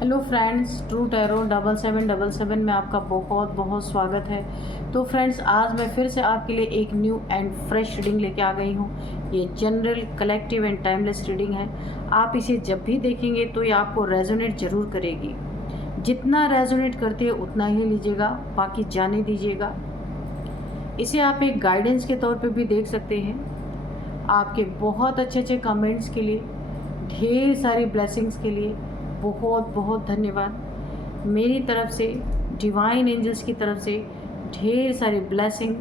Hello friends, true tarot 7777 में आपका बहुत बहुत स्वागत है। तो फ्रेंड्स, आज मैं फिर से आपके लिए एक न्यू एंड फ्रेश रीडिंग लेके आ गई हूँ। ये general, collective and timeless reading है। आप इसे जब भी देखेंगे तो ये आपको रेजोनेट ज़रूर करेगी। जितना रेजोनेट करती है उतना ही लीजिएगा, बाकी जाने दीजिएगा। इसे आप एक गाइडेंस के तौर पे भी देख सकते हैं। आपके बहुत अच्छे अच्छे कमेंट्स के लिए, ढेर सारी ब्लेसिंग्स के लिए बहुत बहुत धन्यवाद। मेरी तरफ से, डिवाइन एंजल्स की तरफ से ढेर सारी ब्लेसिंग,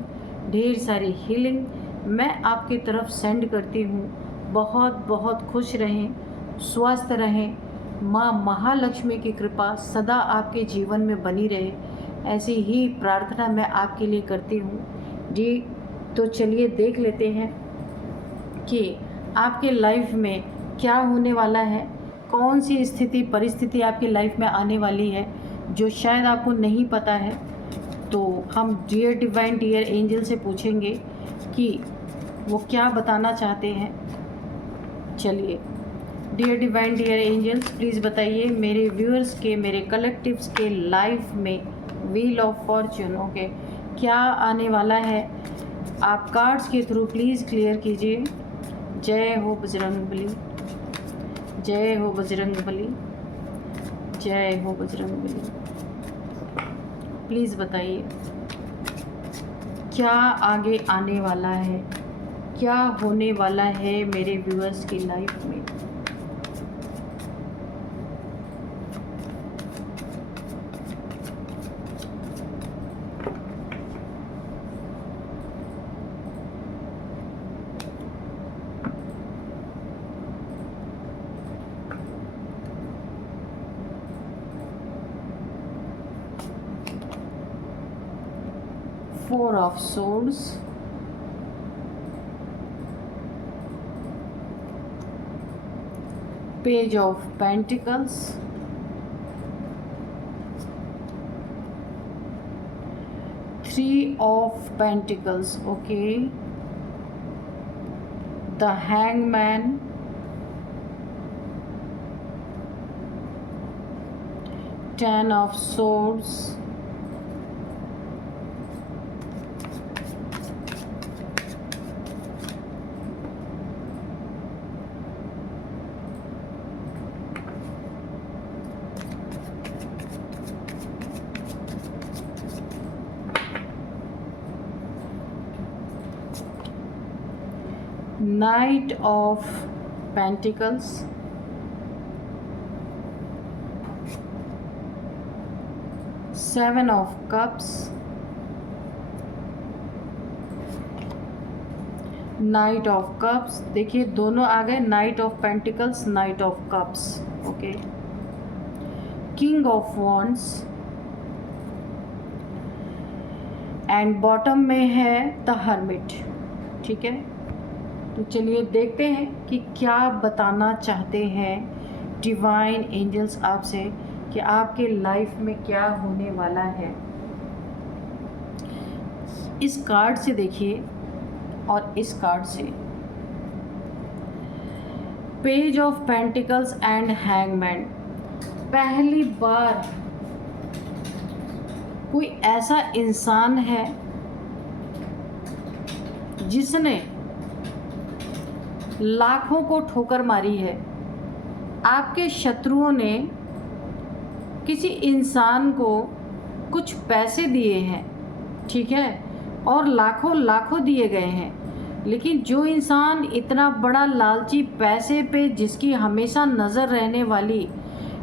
ढेर सारी हीलिंग मैं आपकी तरफ सेंड करती हूँ। बहुत बहुत खुश रहें, स्वस्थ रहें। माँ महालक्ष्मी की कृपा सदा आपके जीवन में बनी रहे, ऐसी ही प्रार्थना मैं आपके लिए करती हूँ जी। तो चलिए देख लेते हैं कि आपके लाइफ में क्या होने वाला है, कौन सी स्थिति परिस्थिति आपकी लाइफ में आने वाली है जो शायद आपको नहीं पता है। तो हम डियर डिवाइन डियर एंजल से पूछेंगे कि वो क्या बताना चाहते हैं। चलिए, dear divine dear angels, please बताइए मेरे व्यूअर्स के, मेरे कलेक्टिव्स के लाइफ में व्हील ऑफ फॉर्च्यून ओके क्या आने वाला है। आप कार्ड्स के थ्रू प्लीज़ क्लियर कीजिए। जय हो बजरंगबली, जय हो बजरंगबली, जय हो बजरंगबली। प्लीज़ बताइए क्या आगे आने वाला है, क्या होने वाला है मेरे व्यूअर्स की लाइफ में। Four of Swords, Page of Pentacles, Three of Pentacles, okay, the Hangman, Ten of Swords, Knight of Pentacles, Seven of Cups, night of cups. देखिए दोनों आ गए, night of pentacles, night of cups okay. King of wands and bottom में है the hermit. ठीक है, तो चलिए देखते हैं कि क्या बताना चाहते हैं डिवाइन एंजल्स आपसे, कि आपके लाइफ में क्या होने वाला है। इस कार्ड से देखिए और इस कार्ड से, page of pentacles and hangman. पहली बार कोई ऐसा इंसान है जिसने लाखों को ठोकर मारी है। आपके शत्रुओं ने किसी इंसान को कुछ पैसे दिए हैं, ठीक है, और लाखों लाखों दिए गए हैं, लेकिन जो इंसान इतना बड़ा लालची, पैसे पे जिसकी हमेशा नज़र रहने वाली,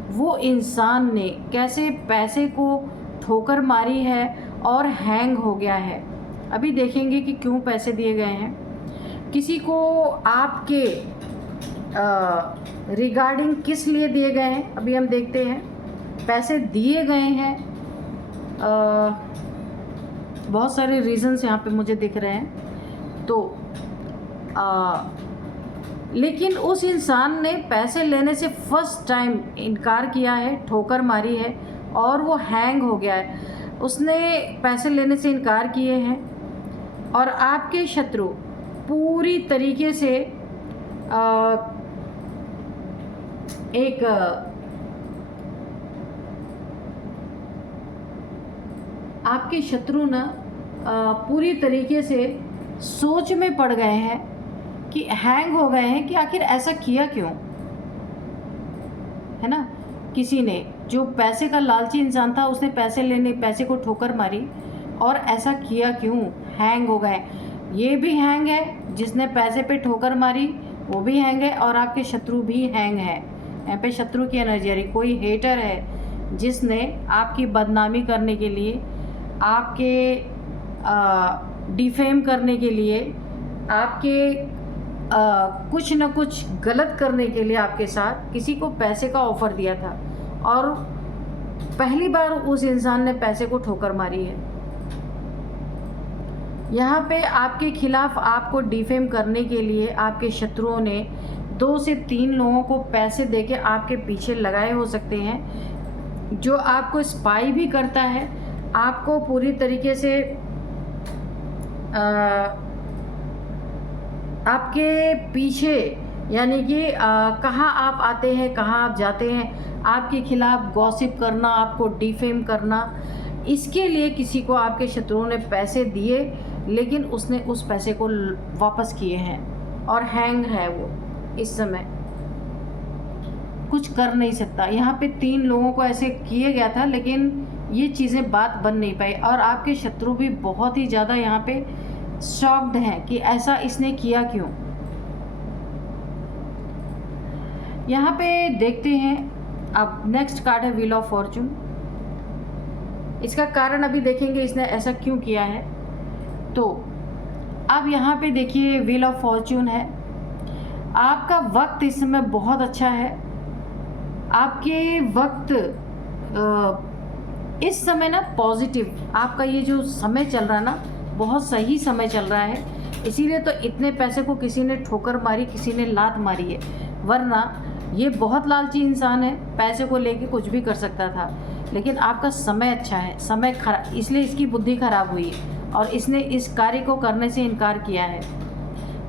वो इंसान ने कैसे पैसे को ठोकर मारी है और हैंग हो गया है। अभी देखेंगे कि क्यों पैसे दिए गए हैं। किसी को आपके रिगार्डिंग किस लिए दिए गए हैं, अभी हम देखते हैं। पैसे दिए गए हैं, बहुत सारे रीजंस यहाँ पे मुझे दिख रहे हैं। तो लेकिन उस इंसान ने पैसे लेने से फर्स्ट टाइम इनकार किया है, ठोकर मारी है और वो हैंग हो गया है। उसने पैसे लेने से इनकार किए हैं और आपके शत्रु पूरी तरीके से एक आपके शत्रु ना पूरी तरीके से सोच में पड़ गए हैं कि हैंग हो गए हैं कि आखिर ऐसा किया क्यों, है ना। किसी ने जो पैसे का लालची इंसान था उसने पैसे को ठोकर मारी, और ऐसा किया क्यों, हैंग हो गए। ये भी हैंग है, जिसने पैसे पे ठोकर मारी वो भी हैंग है, और आपके शत्रु भी हैंग है। यहाँ पे शत्रु की एनर्जी आ रही, कोई हेटर है जिसने आपकी बदनामी करने के लिए, आपके डिफेम करने के लिए, आपके कुछ न कुछ गलत करने के लिए आपके साथ किसी को पैसे का ऑफ़र दिया था, और पहली बार उस इंसान ने पैसे को ठोकर मारी है। यहाँ पे आपके खिलाफ आपको डिफेम करने के लिए आपके शत्रुओं ने 2 से 3 लोगों को पैसे देके आपके पीछे लगाए हो सकते हैं, जो आपको स्पाई भी करता है, आपको पूरी तरीके से आपके पीछे, यानी कि कहाँ आप आते हैं कहाँ आप जाते हैं, आपके खिलाफ गॉसिप करना, आपको डिफेम करना, इसके लिए किसी को आपके शत्रुओं ने पैसे दिए, लेकिन उसने उस पैसे को वापस किए हैं, और हैंग है वो इस समय, कुछ कर नहीं सकता। यहाँ पे 3 लोगों को ऐसे किए गया था, लेकिन ये चीज़ें बात बन नहीं पाई, और आपके शत्रु भी बहुत ही ज़्यादा यहाँ पे शॉक्ड हैं कि ऐसा इसने किया क्यों। यहाँ पे देखते हैं, अब नेक्स्ट कार्ड है व्हील ऑफ फॉर्चून। इसका कारण अभी देखेंगे इसने ऐसा क्यों किया है। तो अब यहाँ पे देखिए व्हील ऑफ फॉर्चून है, आपका वक्त इस समय बहुत अच्छा है, आपके वक्त इस समय ना पॉजिटिव, आपका ये जो समय चल रहा है ना बहुत सही समय चल रहा है, इसीलिए तो इतने पैसे को किसी ने ठोकर मारी, किसी ने लात मारी है, वरना ये बहुत लालची इंसान है, पैसे को लेके कुछ भी कर सकता था। लेकिन आपका समय अच्छा है, समय खराब, इसलिए इसकी बुद्धि खराब हुई और इसने इस कार्य को करने से इनकार किया है।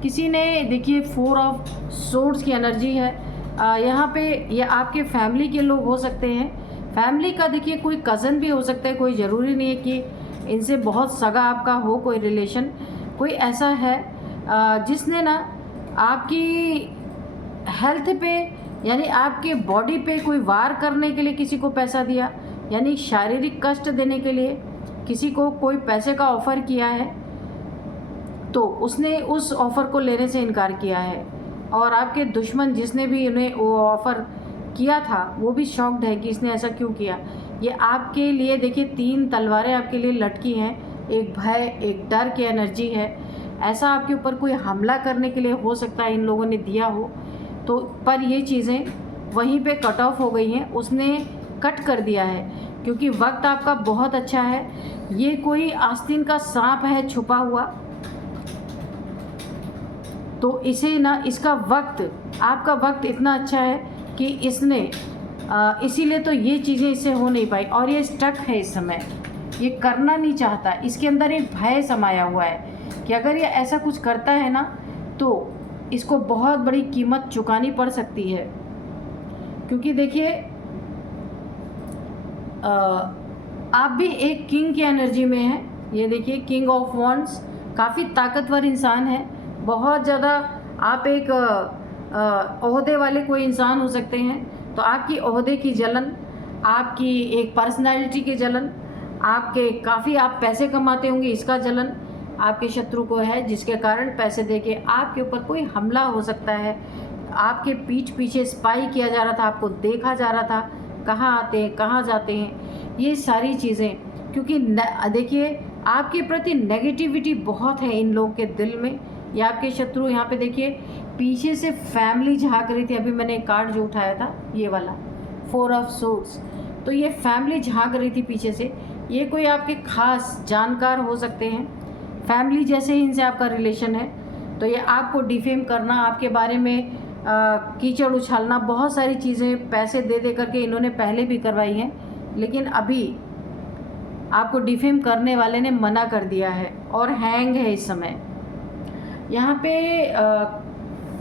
किसी ने देखिए 4 ऑफ सोर्ड्स की एनर्जी है, यहाँ पे ये आपके फैमिली के लोग हो सकते हैं, फैमिली का देखिए कोई कज़न भी हो सकता है, कोई ज़रूरी नहीं है कि इनसे बहुत सगा आपका हो कोई रिलेशन, कोई ऐसा है जिसने ना आपकी हेल्थ पे यानी आपके बॉडी पे कोई वार करने के लिए किसी को पैसा दिया, यानी शारीरिक कष्ट देने के लिए किसी को कोई पैसे का ऑफ़र किया है, तो उसने उस ऑफ़र को लेने से इनकार किया है। और आपके दुश्मन जिसने भी उन्हें वो ऑफ़र किया था वो भी शॉक्ड है कि इसने ऐसा क्यों किया। ये आपके लिए देखिए 3 तलवारें आपके लिए लटकी हैं, एक भय, एक डर की एनर्जी है। ऐसा आपके ऊपर कोई हमला करने के लिए हो सकता है इन लोगों ने दिया हो, तो पर ये चीज़ें वहीं पे कट ऑफ हो गई हैं, उसने कट कर दिया है, क्योंकि वक्त आपका बहुत अच्छा है। ये कोई आस्तीन का सांप है छुपा हुआ, तो इसे ना इसका वक्त, आपका वक्त इतना अच्छा है कि इसने इसीलिए तो ये चीज़ें इससे हो नहीं पाई, और ये स्टक है इस समय, ये करना नहीं चाहता। इसके अंदर एक भय समाया हुआ है कि अगर ये ऐसा कुछ करता है ना तो इसको बहुत बड़ी कीमत चुकानी पड़ सकती है। क्योंकि देखिए आप भी एक किंग की एनर्जी में हैं। ये देखिए किंग ऑफ वॉन्ड्स, काफ़ी ताकतवर इंसान है, बहुत ज़्यादा। आप एक ओहदे वाले कोई इंसान हो सकते हैं, तो आपकी ओहदे की जलन, आपकी एक पर्सनालिटी की जलन, आपके काफ़ी आप पैसे कमाते होंगे इसका जलन आपके शत्रु को है, जिसके कारण पैसे देके आपके ऊपर कोई हमला हो सकता है। आपके पीठ पीछे स्पाई किया जा रहा था, आपको देखा जा रहा था कहाँ आते हैं कहाँ जाते हैं, ये सारी चीज़ें। क्योंकि देखिए आपके प्रति नेगेटिविटी बहुत है इन लोगों के दिल में। ये आपके शत्रु, यहाँ पे देखिए पीछे से फैमिली झांक रही थी। अभी मैंने एक कार्ड जो उठाया था ये वाला 4 ऑफ सोर्ड्स, तो ये फैमिली झांक रही थी पीछे से। ये कोई आपके खास जानकार हो सकते हैं, फैमिली जैसे ही इनसे आपका रिलेशन है, तो ये आपको डिफेम करना, आपके बारे में कीचड़ उछालना, बहुत सारी चीज़ें पैसे दे दे करके इन्होंने पहले भी करवाई हैं, लेकिन अभी आपको डिफेम करने वाले ने मना कर दिया है और हैंग है इस समय। यहाँ पे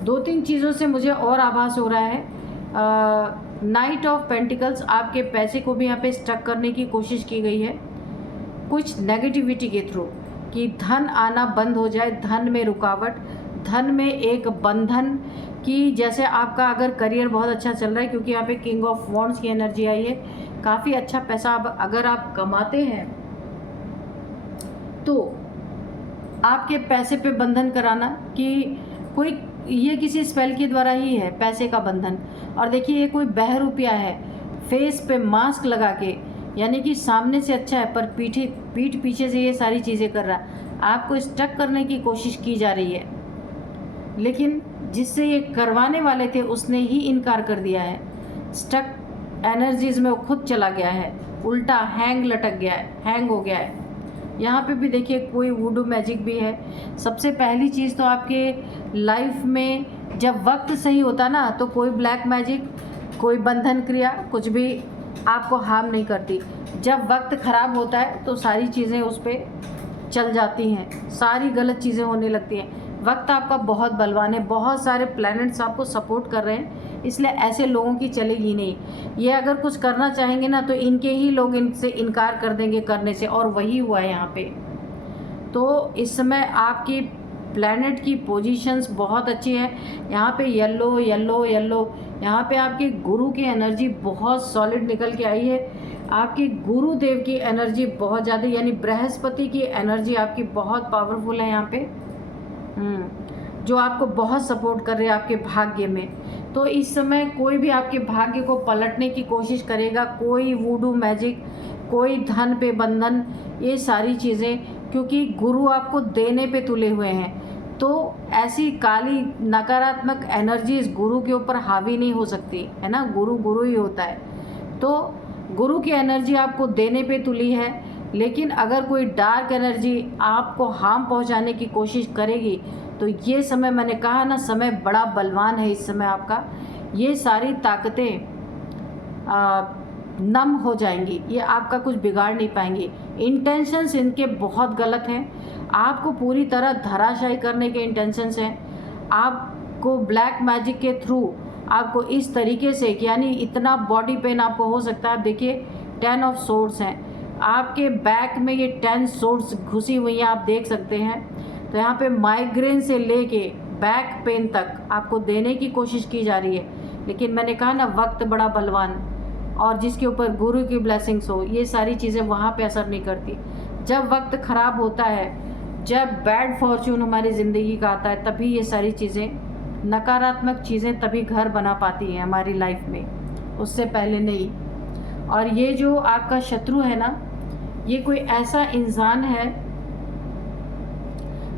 2-3 चीज़ों से मुझे और आभास हो रहा है। नाइट ऑफ पेंटिकल्स, आपके पैसे को भी यहाँ पे स्टक करने की कोशिश की गई है। कुछ नेगेटिविटी के थ्रू कि धन आना बंद हो जाए, धन में रुकावट, धन में एक बंधन कि जैसे आपका अगर करियर बहुत अच्छा चल रहा है, क्योंकि यहाँ पे किंग ऑफ वॉन्ड्स की एनर्जी आई है, काफ़ी अच्छा पैसा अगर आप कमाते हैं तो आपके पैसे पे बंधन कराना कि कोई ये किसी स्पेल के द्वारा ही है पैसे का बंधन। और देखिए ये कोई बहरूपिया है, फेस पे मास्क लगा के, यानी कि सामने से अच्छा है पर पीठ पीछे से ये सारी चीज़ें कर रहा है, आपको स्टक करने की कोशिश की जा रही है, लेकिन जिससे ये करवाने वाले थे उसने ही इनकार कर दिया है। स्टक एनर्जीज में वो खुद चला गया है, उल्टा हैंग लटक गया है, हैंग हो गया है। यहाँ पे भी देखिए कोई वुडू मैजिक भी है। सबसे पहली चीज़ तो आपके लाइफ में जब वक्त सही होता ना तो कोई ब्लैक मैजिक, कोई बंधन क्रिया कुछ भी आपको हार्म नहीं करती। जब वक्त ख़राब होता है तो सारी चीज़ें उस पर चल जाती हैं, सारी गलत चीज़ें होने लगती हैं। वक्त आपका बहुत बलवान है, बहुत सारे प्लैनेट्स आपको सपोर्ट कर रहे हैं, इसलिए ऐसे लोगों की चलेगी नहीं। ये अगर कुछ करना चाहेंगे ना तो इनके ही लोग इनसे इनकार कर देंगे करने से, और वही हुआ है यहाँ पे। तो इस समय आपकी प्लैनेट की पोजीशंस बहुत अच्छी है। यहाँ पे येलो येलो येलो, यहाँ पे आपके गुरु की एनर्जी बहुत सॉलिड निकल के आई है। आपके गुरुदेव की एनर्जी बहुत ज़्यादा, यानी बृहस्पति की एनर्जी आपकी बहुत पावरफुल है यहाँ पे, जो आपको बहुत सपोर्ट कर रहे हैं आपके भाग्य में। तो इस समय कोई भी आपके भाग्य को पलटने की कोशिश करेगा, कोई वुडू मैजिक, कोई धन पे बंधन, ये सारी चीज़ें, क्योंकि गुरु आपको देने पे तुले हुए हैं, तो ऐसी काली नकारात्मक एनर्जी इस गुरु के ऊपर हावी नहीं हो सकती है ना। गुरु गुरु ही होता है, तो गुरु की एनर्जी आपको देने पे तुली है। लेकिन अगर कोई डार्क एनर्जी आपको हार्म पहुंचाने की कोशिश करेगी तो ये समय, मैंने कहा ना, समय बड़ा बलवान है इस समय आपका। ये सारी ताकतें नम हो जाएंगी, ये आपका कुछ बिगाड़ नहीं पाएंगी। इंटेंशंस इनके बहुत गलत हैं, आपको पूरी तरह धराशायी करने के इंटेंशंस हैं। आपको ब्लैक मैजिक के थ्रू आपको इस तरीके से, यानी इतना बॉडी पेन आपको हो सकता है। देखिए 10 ऑफ सोर्ड्स हैं आपके बैक में, ये 10 सोर्ड्स घुसी हुई हैं, आप देख सकते हैं। तो यहाँ पे माइग्रेन से लेके बैक पेन तक आपको देने की कोशिश की जा रही है, लेकिन मैंने कहा ना वक्त बड़ा बलवान, और जिसके ऊपर गुरु की ब्लेसिंग्स हो, ये सारी चीज़ें वहाँ पे असर नहीं करती। जब वक्त ख़राब होता है, जब बैड फॉर्चून हमारी ज़िंदगी का आता है, तभी ये सारी चीज़ें, नकारात्मक चीज़ें तभी घर बना पाती हैं हमारी लाइफ में, उससे पहले नहीं। और ये जो आपका शत्रु है ना, ये कोई ऐसा इंसान है,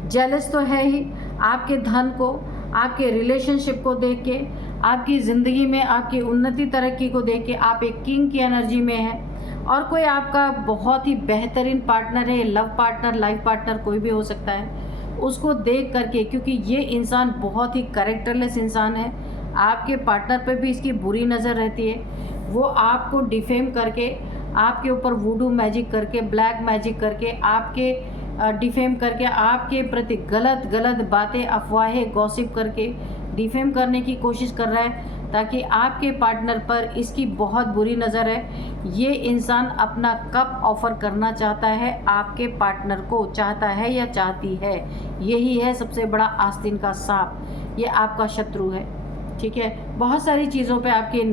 जेलस तो है ही आपके धन को, आपके रिलेशनशिप को देख के, आपकी ज़िंदगी में आपकी उन्नति तरक्की को देख के। आप एक किंग की एनर्जी में है, और कोई आपका बहुत ही बेहतरीन पार्टनर है, लव पार्टनर, लाइफ पार्टनर, कोई भी हो सकता है, उसको देख करके, क्योंकि ये इंसान बहुत ही कैरेक्टरलेस इंसान है, आपके पार्टनर पे भी इसकी बुरी नज़र रहती है। वो आपको डिफेम करके, आपके ऊपर वुडू मैजिक करके, ब्लैक मैजिक करके, आपके डिफेम करके, आपके प्रति गलत गलत बातें, अफवाहें, गॉसिप करके डिफेम करने की कोशिश कर रहा है, ताकि आपके पार्टनर पर इसकी बहुत बुरी नज़र है। ये इंसान अपना कप ऑफ़र करना चाहता है, आपके पार्टनर को चाहता है या चाहती है, यही है सबसे बड़ा आस्तीन का सांप, ये आपका शत्रु है। ठीक है, बहुत सारी चीज़ों पे आपकी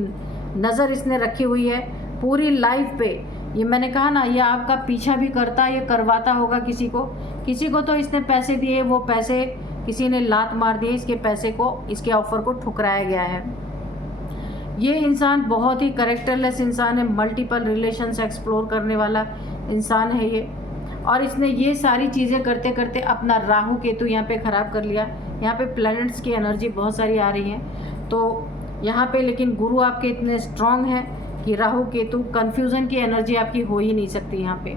नज़र इसने रखी हुई है, पूरी लाइफ पे। ये मैंने कहा ना, ये आपका पीछा भी करता है, ये करवाता होगा किसी को तो इसने पैसे दिए, वो पैसे किसी ने लात मार दिए, इसके पैसे को, इसके ऑफ़र को ठुकराया गया है। ये इंसान बहुत ही कैरेक्टरलेस इंसान है, मल्टीपल रिलेशंस एक्सप्लोर करने वाला इंसान है ये, और इसने ये सारी चीज़ें करते करते अपना राहु केतु यहाँ पे ख़राब कर लिया। यहाँ पे प्लैनेट्स की एनर्जी बहुत सारी आ रही हैं, तो यहाँ पे लेकिन गुरु आपके इतने स्ट्रॉन्ग हैं कि राहु केतु कन्फ्यूज़न की एनर्जी आपकी हो ही नहीं सकती यहाँ पे,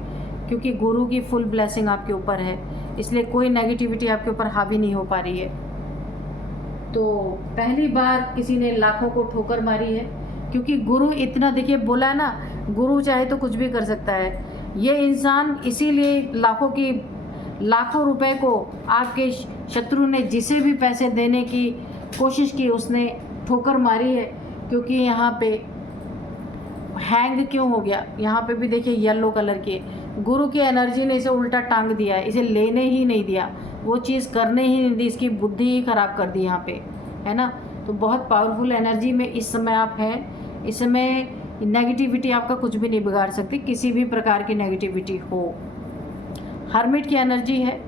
क्योंकि गुरु की फुल ब्लेसिंग आपके ऊपर है, इसलिए कोई नेगेटिविटी आपके ऊपर हावी नहीं हो पा रही है। तो पहली बार किसी ने लाखों को ठोकर मारी है, क्योंकि गुरु इतना, देखिए बोला ना, गुरु चाहे तो कुछ भी कर सकता है। ये इंसान इसीलिए लाखों रुपए को आपके शत्रु ने, जिसे भी पैसे देने की कोशिश की, उसने ठोकर मारी है, क्योंकि यहाँ पे हैंग क्यों हो गया। यहाँ पे भी देखिए येलो कलर के, गुरु की एनर्जी ने इसे उल्टा टांग दिया है, इसे लेने ही नहीं दिया, वो चीज़ करने ही नहीं दी, इसकी बुद्धि ही खराब कर दी यहाँ पे, है ना। तो बहुत पावरफुल एनर्जी में इस समय आप हैं। इस समय नेगेटिविटी आपका कुछ भी नहीं बिगाड़ सकती, किसी भी प्रकार की नेगेटिविटी हो। हर्मिट की एनर्जी है।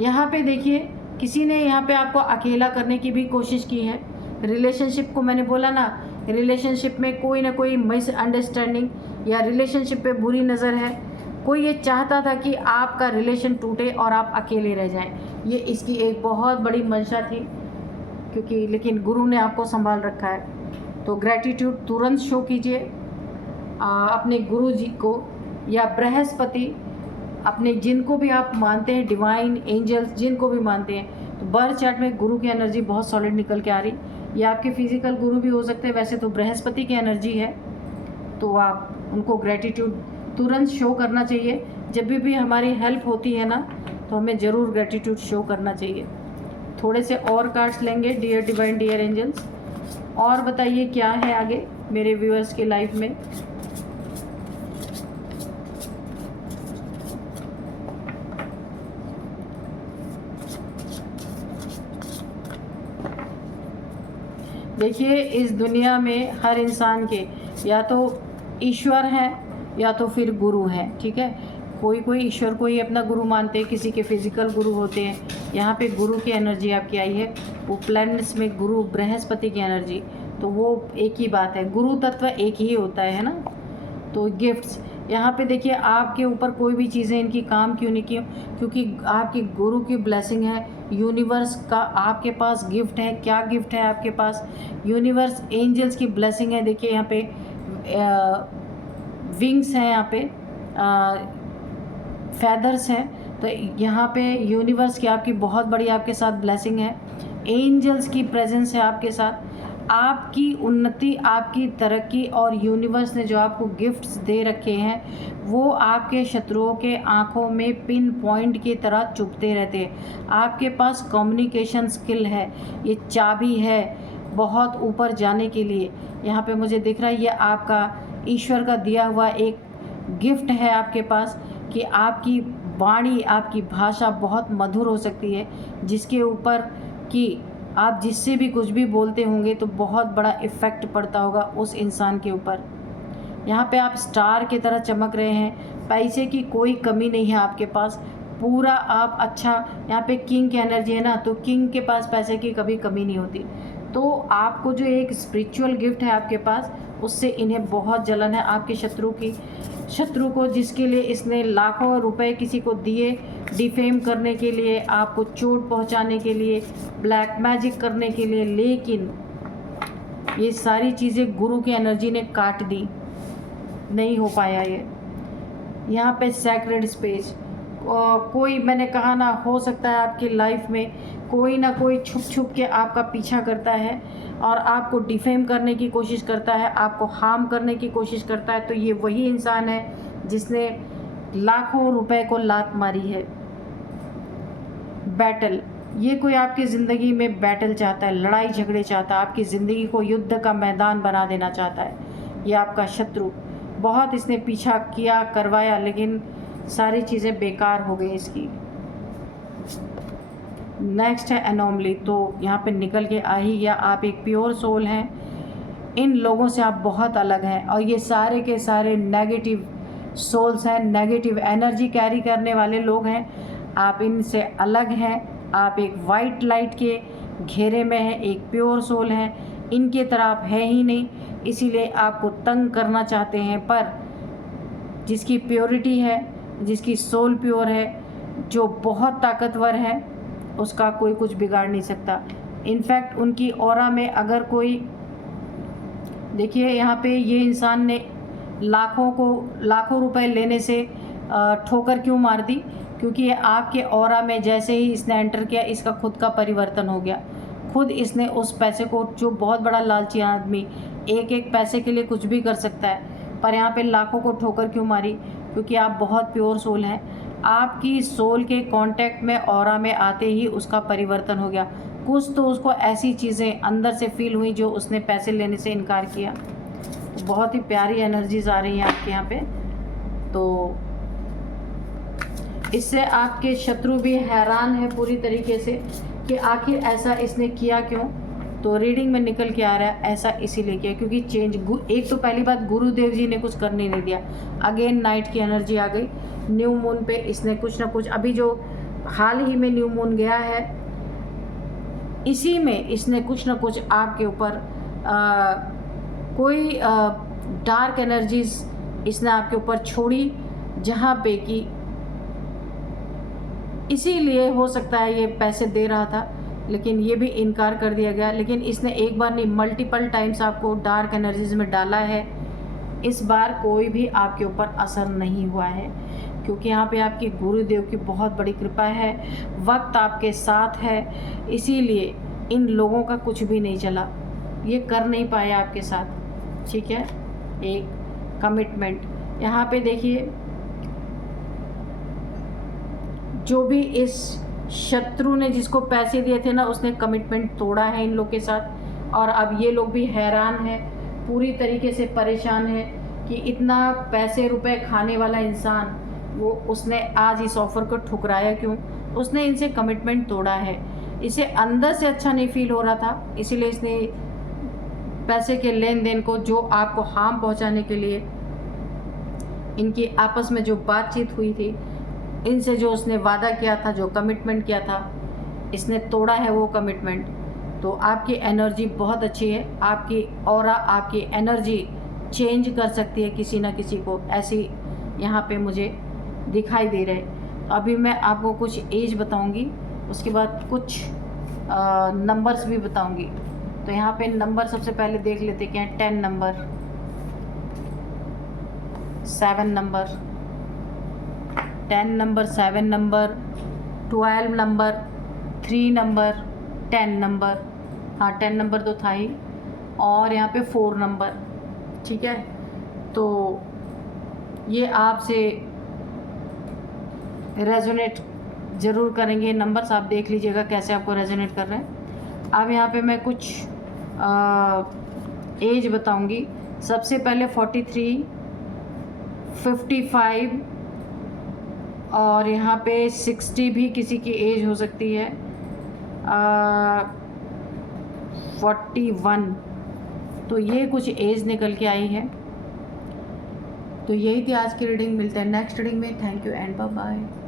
यहाँ पे देखिए किसी ने यहाँ पे आपको अकेला करने की भी कोशिश की है। रिलेशनशिप को मैंने बोला ना, रिलेशनशिप में कोई ना कोई मिसअंडरस्टैंडिंग या रिलेशनशिप पे बुरी नज़र है। कोई ये चाहता था कि आपका रिलेशन टूटे और आप अकेले रह जाएं, ये इसकी एक बहुत बड़ी मंशा थी, क्योंकि लेकिन गुरु ने आपको संभाल रखा है। तो ग्रैटिट्यूड तुरंत शो कीजिए अपने गुरु जी को या बृहस्पति, अपने जिनको भी आप मानते हैं, डिवाइन एंजल्स जिनको भी मानते हैं। तो बर्थ चार्ट में गुरु की एनर्जी बहुत सॉलिड निकल के आ रही। ये आपके फिजिकल गुरु भी हो सकते हैं, वैसे तो बृहस्पति की एनर्जी है। तो आप उनको ग्रैटिट्यूड तुरंत शो करना चाहिए। जब भी हमारी हेल्प होती है ना, तो हमें ज़रूर ग्रैटिट्यूड शो करना चाहिए। थोड़े से और कार्ड्स लेंगे डियर डिवाइन डियर एंजल्स, और बताइए क्या है आगे मेरे व्यूअर्स की लाइफ में। देखिए इस दुनिया में हर इंसान के या तो ईश्वर हैं या तो फिर गुरु हैं, ठीक है। कोई ईश्वर को ही अपना गुरु मानते हैं, किसी के फिजिकल गुरु होते हैं। यहाँ पे गुरु की एनर्जी आपकी आई है, वो प्लैनेट्स में गुरु बृहस्पति की एनर्जी, तो वो एक ही बात है, गुरु तत्व एक ही होता है ना। तो गिफ्ट्स यहाँ पे देखिए आपके ऊपर कोई भी चीज़ें इनकी काम क्यों नहीं की, क्योंकि आपकी गुरु की ब्लेसिंग है। यूनिवर्स का आपके पास गिफ्ट है। क्या गिफ्ट है आपके पास? यूनिवर्स एंजल्स की ब्लेसिंग है। देखिए यहाँ पे विंग्स हैं, यहाँ पे फेदर्स हैं। तो यहाँ पे यूनिवर्स की आपकी बहुत बड़ी आपके साथ ब्लेसिंग है। एंजल्स की प्रेजेंस है आपके साथ। आपकी उन्नति, आपकी तरक्की और यूनिवर्स ने जो आपको गिफ्ट्स दे रखे हैं वो आपके शत्रुओं के आंखों में पिन पॉइंट की तरह चुभते रहते हैं। आपके पास कम्युनिकेशन स्किल है, ये चाबी है बहुत ऊपर जाने के लिए। यहाँ पे मुझे दिख रहा है ये आपका ईश्वर का दिया हुआ एक गिफ्ट है आपके पास, कि आपकी वाणी, आपकी भाषा बहुत मधुर हो सकती है, जिसके ऊपर कि आप जिससे भी कुछ भी बोलते होंगे तो बहुत बड़ा इफ़ेक्ट पड़ता होगा उस इंसान के ऊपर। यहाँ पे आप स्टार की तरह चमक रहे हैं। पैसे की कोई कमी नहीं है आपके पास, पूरा आप अच्छा। यहाँ पे किंग की एनर्जी है ना, तो किंग के पास पैसे की कभी कमी नहीं होती। तो आपको जो एक स्पिरिचुअल गिफ्ट है आपके पास, उससे इन्हें बहुत जलन है आपके शत्रु को, जिसके लिए इसने लाखों रुपए किसी को दिए डिफेम करने के लिए, आपको चोट पहुंचाने के लिए, ब्लैक मैजिक करने के लिए, लेकिन ये सारी चीज़ें गुरु की एनर्जी ने काट दी, नहीं हो पाया ये। यहाँ पे सैक्रेड स्पेस, कोई मैंने कहा ना, हो सकता है आपकी लाइफ में कोई ना कोई छुप छुप के आपका पीछा करता है और आपको डिफेम करने की कोशिश करता है, आपको हार्म करने की कोशिश करता है। तो ये वही इंसान है जिसने लाखों रुपए को लात मारी है। बैटल, ये कोई आपकी ज़िंदगी में बैटल चाहता है, लड़ाई झगड़े चाहता है, आपकी ज़िंदगी को युद्ध का मैदान बना देना चाहता है। ये आपका शत्रु, बहुत इसने पीछा किया, करवाया, लेकिन सारी चीज़ें बेकार हो गई इसकी। नेक्स्ट है एनोमली, तो यहाँ पे निकल के आ ही गया, आप एक प्योर सोल हैं। इन लोगों से आप बहुत अलग हैं और ये सारे के सारे नेगेटिव सोल्स हैं, नेगेटिव एनर्जी कैरी करने वाले लोग हैं। आप इनसे अलग हैं, आप एक वाइट लाइट के घेरे में हैं, एक प्योर सोल हैं। इनके तरह आप है ही नहीं, इसीलिए आपको तंग करना चाहते हैं। पर जिसकी प्योरिटी है, जिसकी सोल प्योर है, जो बहुत ताकतवर है, उसका कोई कुछ बिगाड़ नहीं सकता। इनफैक्ट उनकी ऑरा में अगर कोई, देखिए यहाँ पे ये इंसान ने लाखों रुपए लेने से ठोकर क्यों मार दी? क्योंकि ये आपके ऑरा में जैसे ही इसने एंटर किया, इसका खुद का परिवर्तन हो गया। खुद इसने उस पैसे को, जो बहुत बड़ा लालची आदमी एक पैसे के लिए कुछ भी कर सकता है, पर यहाँ पे लाखों को ठोकर क्यों मारी? क्योंकि आप बहुत प्योर सोल हैं। आपकी सोल के कांटेक्ट में, ऑरा में आते ही उसका परिवर्तन हो गया। कुछ तो उसको ऐसी चीज़ें अंदर से फील हुई जो उसने पैसे लेने से इनकार किया। तो बहुत ही प्यारी एनर्जीज आ रही हैं आपके यहाँ पे। तो इससे आपके शत्रु भी हैरान है पूरी तरीके से कि आखिर ऐसा इसने किया क्यों। तो रीडिंग में निकल के आ रहा है ऐसा इसीलिए किया क्योंकि चेंज, एक तो पहली बात गुरुदेव जी ने कुछ करने नहीं दिया, अगेन नाइट की एनर्जी आ गई। न्यू मून पे इसने कुछ ना कुछ, अभी जो हाल ही में न्यू मून गया है इसी में इसने कुछ ना कुछ आपके ऊपर कोई डार्क एनर्जीज इसने आपके ऊपर छोड़ी, जहाँ पे कि इसीलिए हो सकता है ये पैसे दे रहा था लेकिन ये भी इनकार कर दिया गया। लेकिन इसने एक बार नहीं मल्टीपल टाइम्स आपको डार्क एनर्जीज में डाला है। इस बार कोई भी आपके ऊपर असर नहीं हुआ है क्योंकि यहाँ पे आपके गुरुदेव की बहुत बड़ी कृपा है, वक्त आपके साथ है, इसीलिए इन लोगों का कुछ भी नहीं चला, ये कर नहीं पाया आपके साथ। ठीक है, एक कमिटमेंट यहाँ पे देखिए, जो भी इस शत्रु ने जिसको पैसे दिए थे ना उसने कमिटमेंट तोड़ा है इन लोग के साथ, और अब ये लोग भी हैरान है, पूरी तरीके से परेशान है कि इतना पैसे रुपए खाने वाला इंसान वो उसने आज इस ऑफ़र को ठुकराया क्यों। उसने इनसे कमिटमेंट तोड़ा है, इसे अंदर से अच्छा नहीं फील हो रहा था, इसीलिए इसने पैसे के लेन देन को, जो आपको हार्म पहुंचाने के लिए इनकी आपस में जो बातचीत हुई थी, इनसे जो उसने वादा किया था, जो कमिटमेंट किया था, इसने तोड़ा है वो कमिटमेंट। तो आपकी एनर्जी बहुत अच्छी है, आपकी ऑरा, आपकी एनर्जी चेंज कर सकती है किसी ना किसी को, ऐसी यहाँ पे मुझे दिखाई दे रहे। तो अभी मैं आपको कुछ एज बताऊंगी, उसके बाद कुछ नंबर्स भी बताऊंगी। तो यहाँ पे नंबर सबसे पहले देख लेते क्या है। 10 number, 7 number, 10 number, 7 number, 12 number, 3 number, 10 number, हाँ 10 नंबर तो था ही, और यहाँ पे 4 नंबर। ठीक है, तो ये आपसे रेजोनेट ज़रूर करेंगे। नंबर्स आप देख लीजिएगा कैसे आपको रेजोनेट कर रहे हैं। अब यहाँ पे मैं कुछ एज बताऊंगी। सबसे पहले 43, 55, और यहाँ पे 60 भी किसी की एज हो सकती है, 41। तो ये कुछ एज निकल के आई है। तो यही थी आज की रीडिंग, मिलते हैं नेक्स्ट रीडिंग में। Thank you and bye bye.